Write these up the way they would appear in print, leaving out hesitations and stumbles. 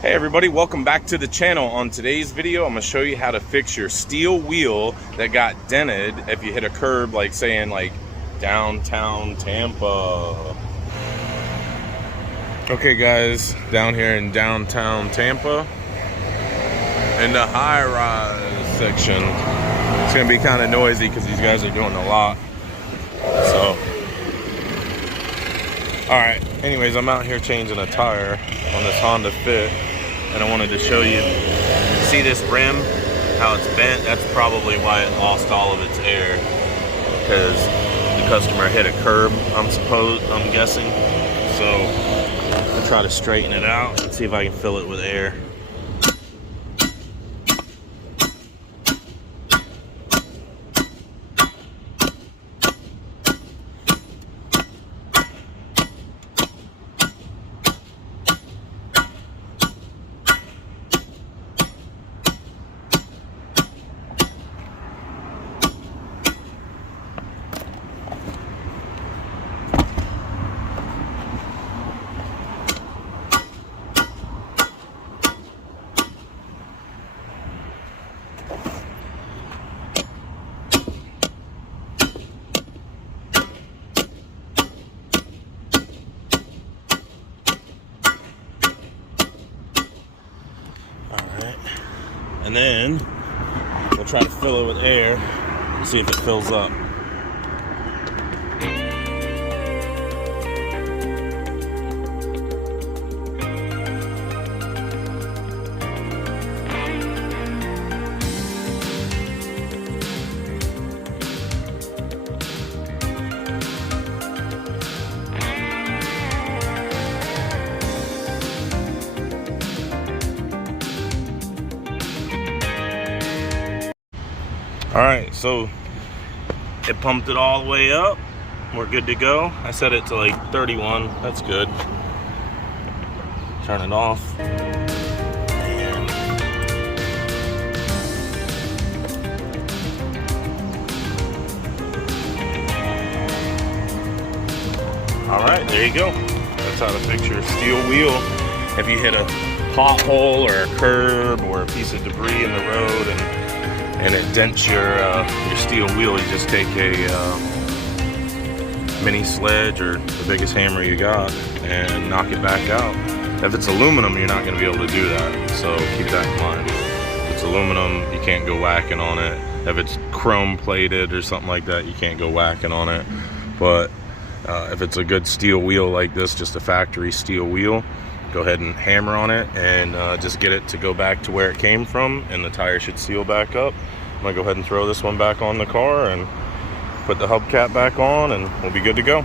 Hey everybody, welcome back to the channel. On today's video, I'm going to show you how to fix your steel wheel that got dented if you hit a curb, like saying like downtown Tampa. Okay guys, down here in downtown Tampa, in the high-rise section. It's going to be kind of noisy because these guys are doing a lot. So, alright, anyways, I'm out here changing a tire on this Honda Fit. And I wanted to show you, see this rim, how it's bent? That's probably why it lost all of its air, because the customer hit a curb, I'm guessing. So I'll try to straighten it out and see if I can fill it with air. And then we'll try to fill it with air and see if it fills up. Alright, so it pumped it all the way up. We're good to go. I set it to like 31. That's good. Turn it off. And alright, there you go. That's how to fix your steel wheel. If you hit a pothole or a curb or a piece of debris in the road and it dents your steel wheel, you just take a mini sledge or the biggest hammer you got and knock it back out. If it's aluminum, you're not going to be able to do that, so keep that in mind. If it's aluminum, you can't go whacking on it. If it's chrome plated or something like that, you can't go whacking on it. But if it's a good steel wheel like this, just a factory steel wheel, go ahead and hammer on it and just get it to go back to where it came from, and the tire should seal back up. I'm gonna go ahead and throw this one back on the car and put the hubcap back on, and we'll be good to go.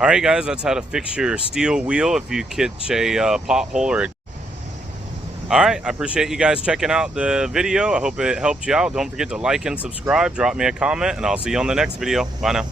Alright guys, that's how to fix your steel wheel if you catch a pothole or a... Alright, I appreciate you guys checking out the video. I hope it helped you out. Don't forget to like and subscribe, drop me a comment, and I'll see you on the next video. Bye now.